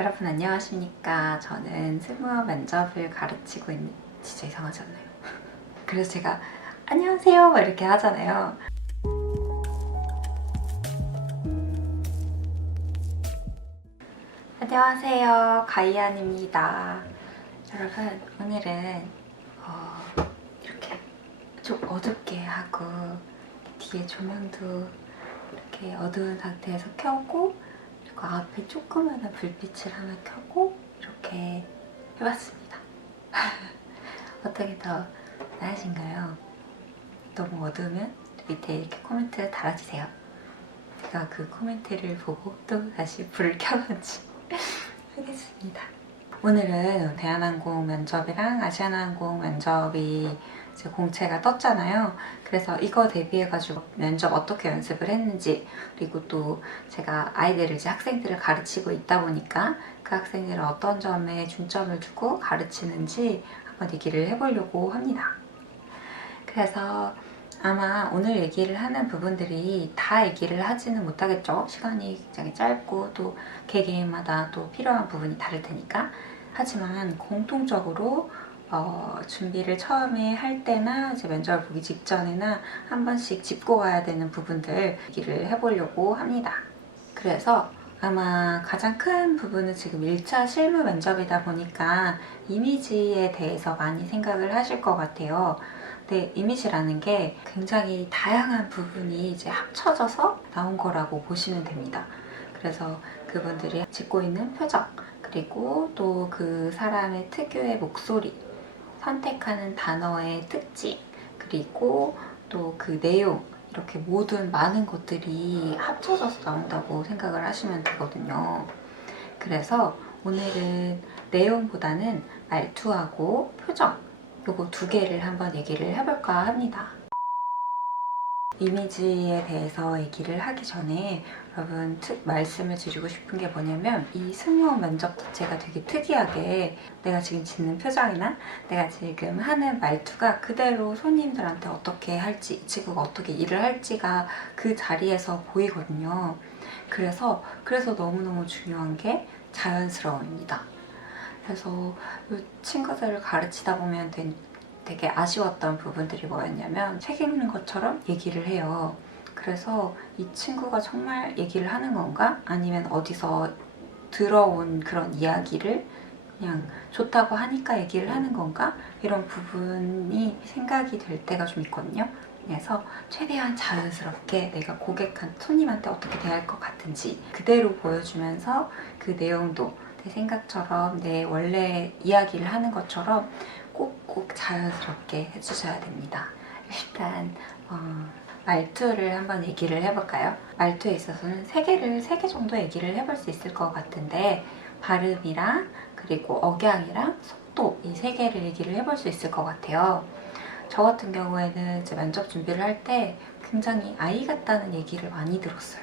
여러분 안녕하십니까. 저는 승무원 면접을 가르치고 있는, 진짜 이상하지 않나요? 그래서 제가 안녕하세요 막 이렇게 하잖아요. 안녕하세요, 가이안입니다. 여러분 오늘은 이렇게 좀 어둡게 하고 뒤에 조명도 이렇게 어두운 상태에서 켜고, 그리고 앞에 조그마한 불빛을 하나 켜고 이렇게 해봤습니다. 어떻게 더 나으신가요? 너무 어두우면 밑에 이렇게 코멘트 달아주세요. 제가 그 코멘트를 보고 또 다시 불을 켜는지 하겠습니다. 오늘은 대한항공 면접이랑 아시아나항공 면접이 이제 공채가 떴잖아요. 그래서 이거 대비해가지고 면접 어떻게 연습을 했는지, 그리고 또 제가 아이들을, 이제 학생들을 가르치고 있다 보니까 그 학생들은 어떤 점에 중점을 두고 가르치는지 한번 얘기를 해보려고 합니다. 그래서 아마 오늘 얘기를 하는 부분들이 다 얘기를 하지는 못하겠죠. 시간이 굉장히 짧고 또 개개인마다 또 필요한 부분이 다를 테니까. 하지만 공통적으로 준비를 처음에 할 때나 이제 면접을 보기 직전에나 한 번씩 짚고 가야 되는 부분들 얘기를 해보려고 합니다. 그래서 아마 가장 큰 부분은 지금 1차 실무 면접이다 보니까 이미지에 대해서 많이 생각을 하실 것 같아요. 근데 이미지라는 게 굉장히 다양한 부분이 이제 합쳐져서 나온 거라고 보시면 됩니다. 그래서 그분들이 짓고 있는 표정, 그리고 또 그 사람의 특유의 목소리, 선택하는 단어의 특징, 그리고 또 그 내용, 이렇게 모든 많은 것들이 합쳐져서 나온다고 생각을 하시면 되거든요. 그래서 오늘은 내용보다는 말투하고 표정, 요거 두 개를 한번 얘기를 해볼까 합니다. 이미지에 대해서 얘기를 하기 전에 여러분 말씀을 드리고 싶은 게 뭐냐면, 이 승무원 면접 자체가 되게 특이하게 내가 지금 짓는 표정이나 내가 지금 하는 말투가 그대로 손님들한테 어떻게 할지, 이 친구가 어떻게 일을 할지가 그 자리에서 보이거든요. 그래서 너무너무 중요한 게 자연스러움입니다. 그래서 이 친구들을 가르치다 보면 되게 아쉬웠던 부분들이 뭐였냐면, 책 읽는 것처럼 얘기를 해요. 그래서 이 친구가 정말 얘기를 하는 건가? 아니면 어디서 들어온 그런 이야기를 그냥 좋다고 하니까 얘기를 하는 건가? 이런 부분이 생각이 될 때가 좀 있거든요. 그래서 최대한 자연스럽게 내가 손님한테 어떻게 대할 것 같은지 그대로 보여주면서 그 내용도 내 생각처럼, 내 원래 이야기를 하는 것처럼 꼭꼭 자연스럽게 해주셔야 됩니다. 일단 말투를 한번 얘기를 해볼까요? 말투에 있어서는 세 개 정도 얘기를 해볼 수 있을 것 같은데, 발음이랑 그리고 억양이랑 속도, 이 세 개를 얘기를 해볼 수 있을 것 같아요. 저 같은 경우에는 이제 면접 준비를 할 때 굉장히 아이 같다는 얘기를 많이 들었어요.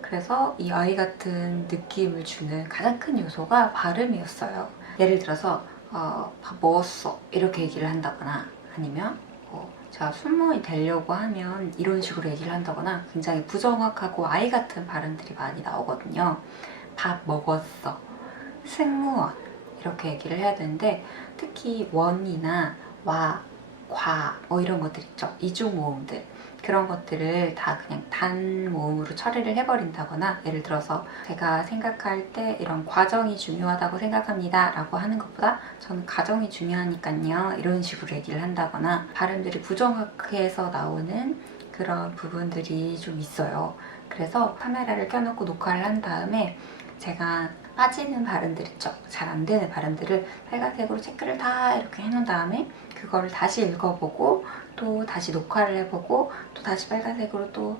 그래서 이 아이 같은 느낌을 주는 가장 큰 요소가 발음이었어요. 예를 들어서 밥 먹었어 이렇게 얘기를 한다거나, 아니면 제가 승무원이 되려고 하면 이런 식으로 얘기를 한다거나, 굉장히 부정확하고 아이 같은 발음들이 많이 나오거든요. 밥 먹었어, 승무원, 이렇게 얘기를 해야 되는데, 특히 원이나 와, 과 이런 것들 있죠. 이중 모음들, 그런 것들을 다 그냥 단 모음으로 처리를 해버린다거나, 예를 들어서 제가 생각할 때 이런 과정이 중요하다고 생각합니다 라고 하는 것보다 저는 가정이 중요하니까요 이런 식으로 얘기를 한다거나, 발음들이 부정확해서 나오는 그런 부분들이 좀 있어요. 그래서 카메라를 켜놓고 녹화를 한 다음에 제가 빠지는 발음들 있죠, 잘 안 되는 발음들을 빨간색으로 체크를 다 이렇게 해놓은 다음에 그거를 다시 읽어보고, 또 다시 녹화를 해보고, 또 다시 빨간색으로 또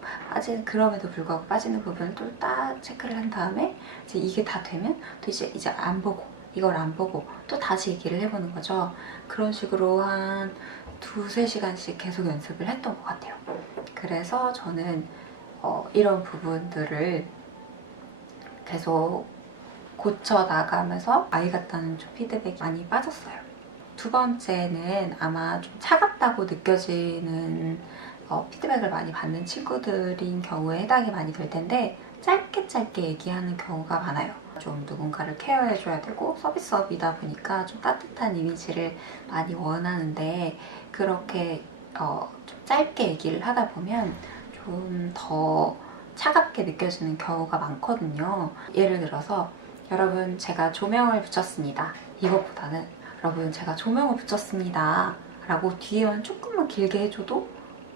그럼에도 불구하고 빠지는 부분을 또 딱 체크를 한 다음에, 이제 이게 다 되면 또 이제 안 보고, 이걸 안 보고 또 다시 얘기를 해보는 거죠. 그런 식으로 한 2~3시간씩 계속 연습을 했던 것 같아요. 그래서 저는 이런 부분들을 계속 고쳐 나가면서 아이 같다는 좀 피드백이 많이 빠졌어요. 두 번째는 아마 좀 차갑다고 느껴지는 피드백을 많이 받는 친구들인 경우에 해당이 많이 될 텐데, 짧게 얘기하는 경우가 많아요. 좀 누군가를 케어해줘야 되고 서비스업이다 보니까 좀 따뜻한 이미지를 많이 원하는데 그렇게 좀 짧게 얘기를 하다 보면 좀 더 차갑게 느껴지는 경우가 많거든요. 예를 들어서 여러분 제가 조명을 붙였습니다. 이것보다는 여러분 제가 조명을 붙였습니다 라고 뒤에만 조금만 길게 해줘도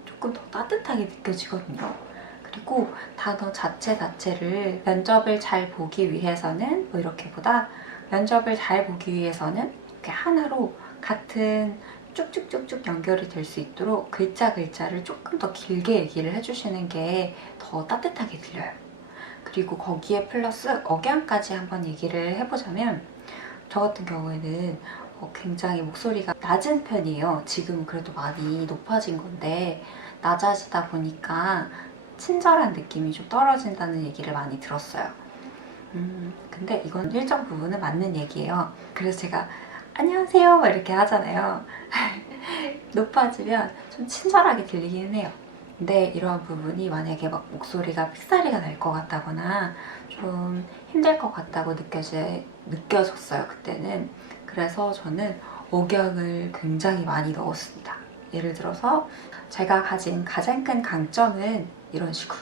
조금 더 따뜻하게 느껴지거든요. 그리고 단어 자체를 면접을 잘 보기 위해서는 뭐 이렇게보다 면접을 잘 보기 위해서는 이렇게 하나로 같은 쭉쭉쭉쭉 연결이 될 수 있도록 글자를 조금 더 길게 얘기를 해주시는 게 더 따뜻하게 들려요. 그리고 거기에 플러스 억양까지 한번 얘기를 해보자면 저 같은 경우에는 굉장히 목소리가 낮은 편이에요. 지금은 그래도 많이 높아진 건데 낮아지다 보니까 친절한 느낌이 좀 떨어진다는 얘기를 많이 들었어요. 근데 이건 일정 부분은 맞는 얘기예요. 그래서 제가 안녕하세요 막 이렇게 하잖아요. 높아지면 좀 친절하게 들리기는 해요. 근데 이런 부분이 만약에 막 목소리가 삑사리가 날 것 같다거나 좀 힘들 것 같다고 느껴졌어요 그때는. 그래서 저는 억양을 굉장히 많이 넣었습니다. 예를 들어서 제가 가진 가장 큰 강점은 이런 식으로,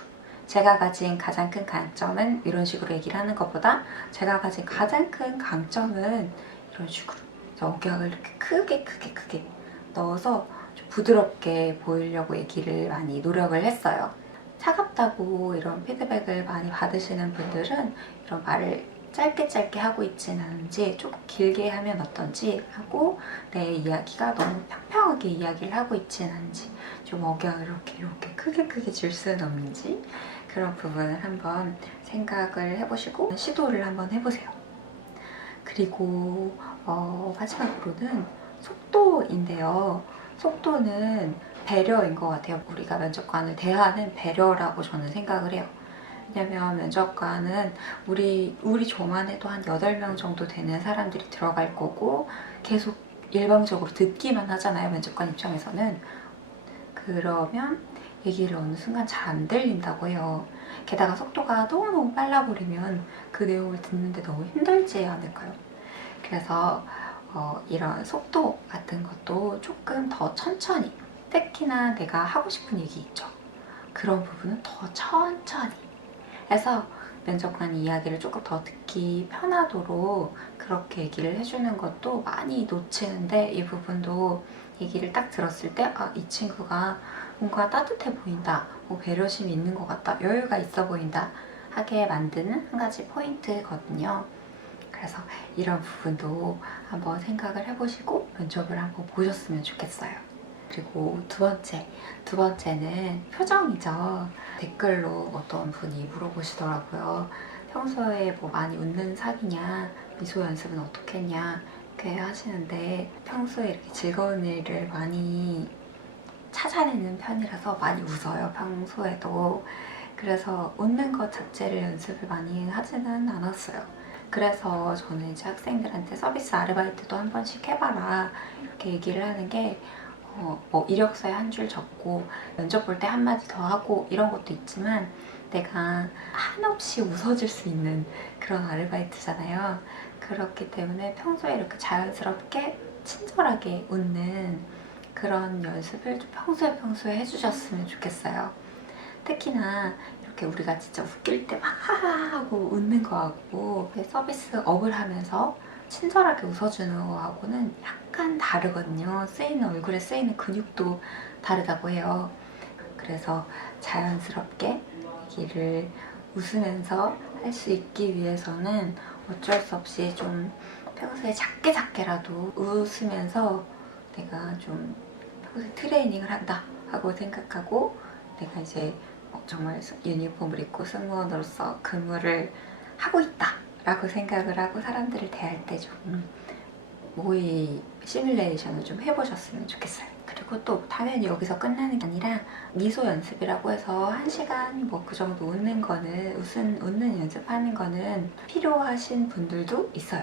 제가 가진 가장 큰 강점은 이런 식으로 얘기를 하는 것보다 제가 가진 가장 큰 강점은 이런 식으로 억양을 이렇게 크게 넣어서 좀 부드럽게 보이려고 얘기를 많이 노력을 했어요. 차갑다고 이런 피드백을 많이 받으시는 분들은 이런 말을 짧게 하고 있진 않은지 조금 길게 하면 어떤지 하고 내 이야기가 너무 평평하게 이야기를 하고 있진 않은지 좀 억양을 이렇게 크게 줄 수는 없는지 그런 부분을 한번 생각을 해보시고 시도를 한번 해보세요. 그리고 마지막으로는 속도인데요. 속도는 배려인 것 같아요. 우리가 면접관을 대하는 배려라고 저는 생각을 해요. 왜냐면 면접관은 우리 조만 해도 한 8명 정도 되는 사람들이 들어갈 거고 계속 일방적으로 듣기만 하잖아요. 면접관 입장에서는. 그러면 얘기를 어느 순간 잘 안 들린다고 해요. 게다가 속도가 너무너무 빨라버리면 그 내용을 듣는데 너무 힘들지 않을까요? 그래서 이런 속도 같은 것도 조금 더 천천히, 특히나 내가 하고 싶은 얘기 있죠. 그런 부분은 더 천천히 해서 면접관 이야기를 조금 더 듣기 편하도록 그렇게 얘기를 해주는 것도 많이 놓치는데 이 부분도 얘기를 딱 들었을 때 이 친구가 뭔가 따뜻해 보인다, 뭐 배려심이 있는 것 같다, 여유가 있어 보인다 하게 만드는 한 가지 포인트거든요. 그래서 이런 부분도 한번 생각을 해보시고 면접을 한번 보셨으면 좋겠어요. 그리고 두 번째는 표정이죠. 댓글로 어떤 분이 물어보시더라고요. 평소에 뭐 많이 웃는 사귀냐, 미소 연습은 어떻게 했냐 이렇게 하시는데 평소에 이렇게 즐거운 일을 많이 찾아내는 편이라서 많이 웃어요, 평소에도. 그래서 웃는 것 자체를 연습을 많이 하지는 않았어요. 그래서 저는 이제 학생들한테 서비스 아르바이트도 한 번씩 해봐라 이렇게 얘기를 하는 게 뭐 이력서에 한 줄 적고 면접 볼 때 한마디 더 하고 이런 것도 있지만 내가 한없이 웃어줄 수 있는 그런 아르바이트잖아요. 그렇기 때문에 평소에 이렇게 자연스럽게 친절하게 웃는 그런 연습을 좀 평소에 해주셨으면 좋겠어요. 특히나 이렇게 우리가 진짜 웃길 때 막 하하 하고 웃는 거하고 서비스업을 하면서 친절하게 웃어주는 거하고는 약간 다르거든요. 얼굴에 쓰이는 근육도 다르다고 해요. 그래서 자연스럽게 얘기를 웃으면서 할 수 있기 위해서는 어쩔 수 없이 좀 평소에 작게라도 웃으면서 내가 좀 평소에 트레이닝을 한다 하고 생각하고 내가 이제 정말 유니폼을 입고 승무원으로서 근무를 하고 있다 라고 생각을 하고 사람들을 대할 때 좀 모의 시뮬레이션을 좀 해보셨으면 좋겠어요. 그리고 또 당연히 여기서 끝나는 게 아니라 미소 연습이라고 해서 1시간 뭐 그 정도 웃는 연습하는 거는 필요하신 분들도 있어요.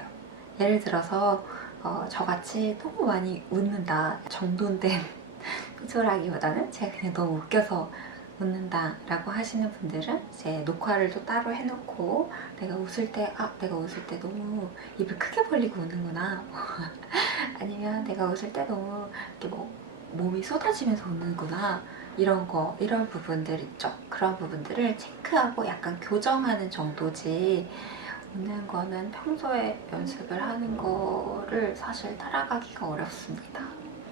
예를 들어서 저같이 너무 많이 웃는다 정돈된 미소라기보다는 제가 그냥 너무 웃겨서 웃는다 라고 하시는 분들은 이제 녹화를 또 따로 해놓고 내가 웃을 때 내가 웃을 때 너무 입을 크게 벌리고 웃는구나 아니면 내가 웃을 때 너무 이렇게 뭐 몸이 쏟아지면서 웃는구나 이런 부분들 있죠. 그런 부분들을 체크하고 약간 교정하는 정도지 웃는 거는 평소에 연습을 하는 거를 사실 따라가기가 어렵습니다.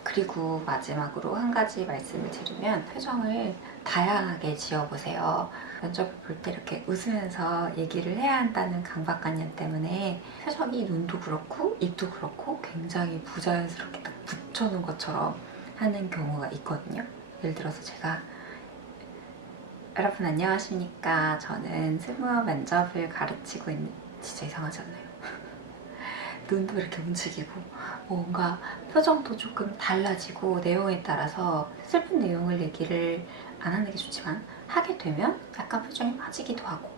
그리고 마지막으로 한 가지 말씀을 드리면 표정을 다양하게 지어보세요. 면접을 볼 때 이렇게 웃으면서 얘기를 해야 한다는 강박관념 때문에 표정이 눈도 그렇고 입도 그렇고 굉장히 부자연스럽게 딱 붙여놓은 것처럼 하는 경우가 있거든요. 예를 들어서 제가 여러분 안녕하십니까. 저는 승무원 면접을 가르치고 있는 진짜 이상하지 않나요? 눈도 이렇게 움직이고 뭔가 표정도 조금 달라지고 내용에 따라서 슬픈 내용을 얘기를 안 하는 게 좋지만 하게 되면 약간 표정이 빠지기도 하고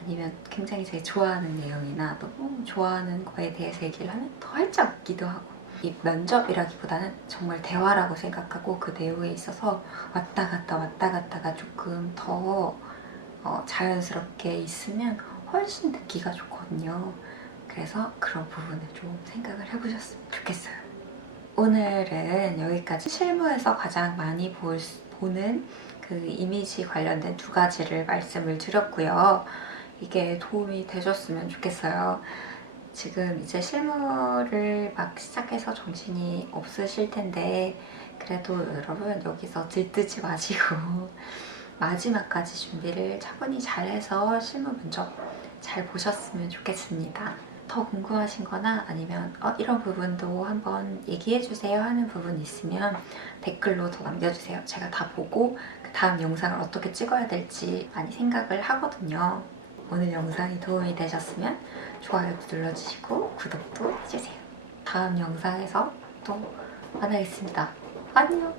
아니면 굉장히 제가 좋아하는 내용이나 너무 좋아하는 거에 대해서 얘기를 하면 더 활짝 웃기도 하고 이 면접이라기보다는 정말 대화라고 생각하고 그 내용에 있어서 왔다 갔다가 조금 더 자연스럽게 있으면 훨씬 듣기가 좋거든요. 그래서 그런 부분을 좀 생각을 해보셨으면 좋겠어요. 오늘은 여기까지 실무에서 가장 많이 보는 그 이미지 관련된 2가지를 말씀을 드렸고요. 이게 도움이 되셨으면 좋겠어요. 지금 이제 실무를 막 시작해서 정신이 없으실 텐데 그래도 여러분 여기서 들뜨지 마시고 마지막까지 준비를 차분히 잘해서 실무 면접 잘 보셨으면 좋겠습니다. 더 궁금하신 거나 아니면 이런 부분도 한번 얘기해주세요 하는 부분 있으면 댓글로 더 남겨주세요. 제가 다 보고 그 다음 영상을 어떻게 찍어야 될지 많이 생각을 하거든요. 오늘 영상이 도움이 되셨으면 좋아요도 눌러주시고 구독도 해주세요. 다음 영상에서 또 만나겠습니다. 안녕.